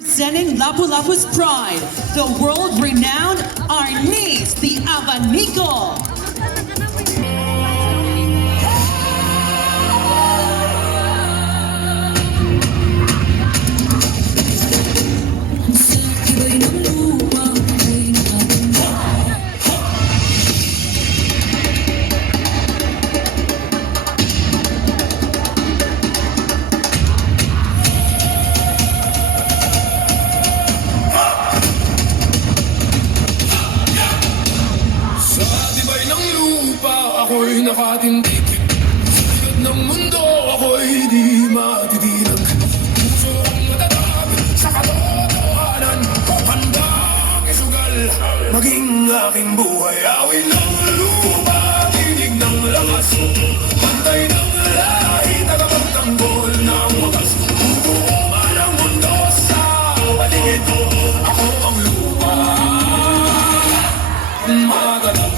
Presenting Lapu-Lapu's pride, the world-renowned Arnis, the Abanico. Ako'y nakatindig sa likod ng mundo, ako'y di matitinag. Puso kong matatag sa katotohanan, handang isugal maging aking buhay. Awin ng lupa, tinig ng lakas, pantay ng lahi, tagapagtanggol ng wakas. Bubuo man ang mundo sa paligid, ako ang lupa. Magalang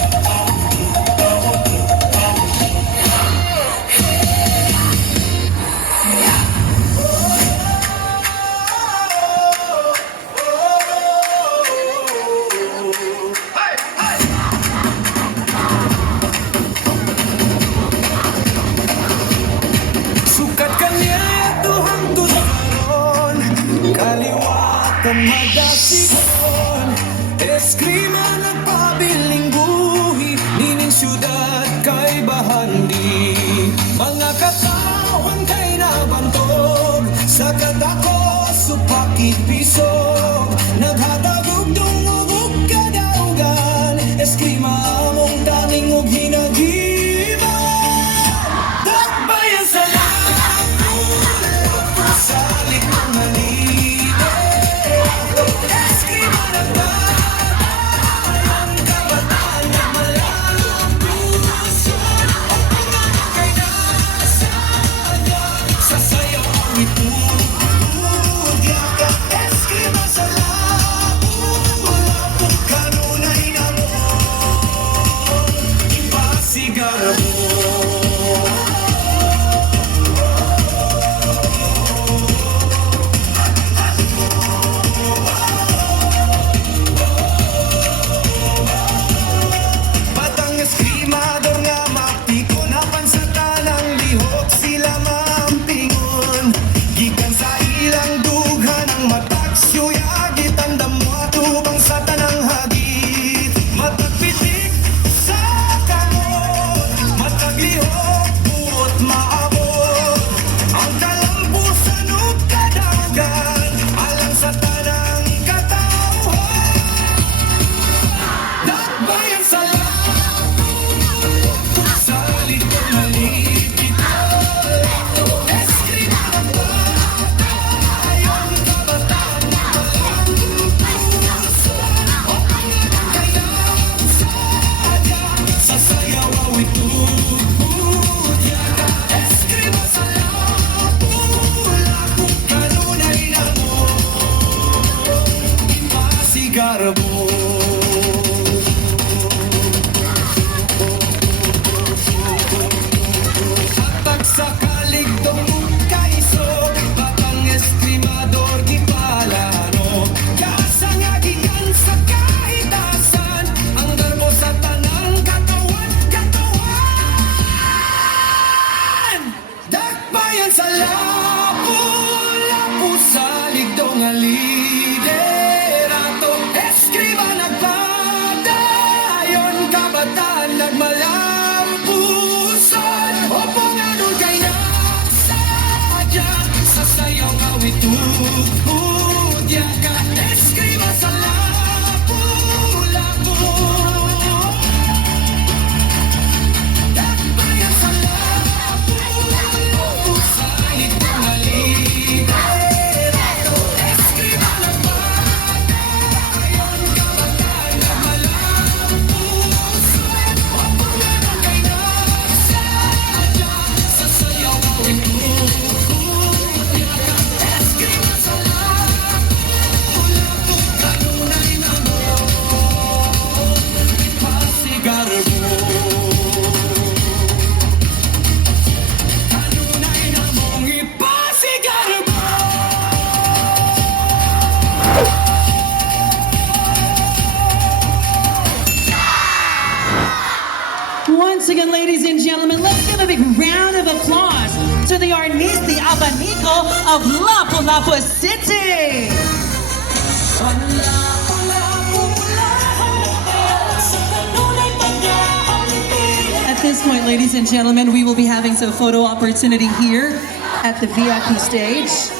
Madasigon, eskrima nagpabiling buhi, nining syudad kay bahandi. Mga katawan kay nabantog, sa kadako supakit pisog, naghatagog dungog kadaugan, eskrima among taning og hinagiba. Dakbayan sa lapu, salig ng mali. again, ladies and gentlemen, let's give a big round of applause to the Arnis, the Abanico of Lapu-Lapu City. At this point, ladies and gentlemen, we will be having some photo opportunity here at the VIP stage.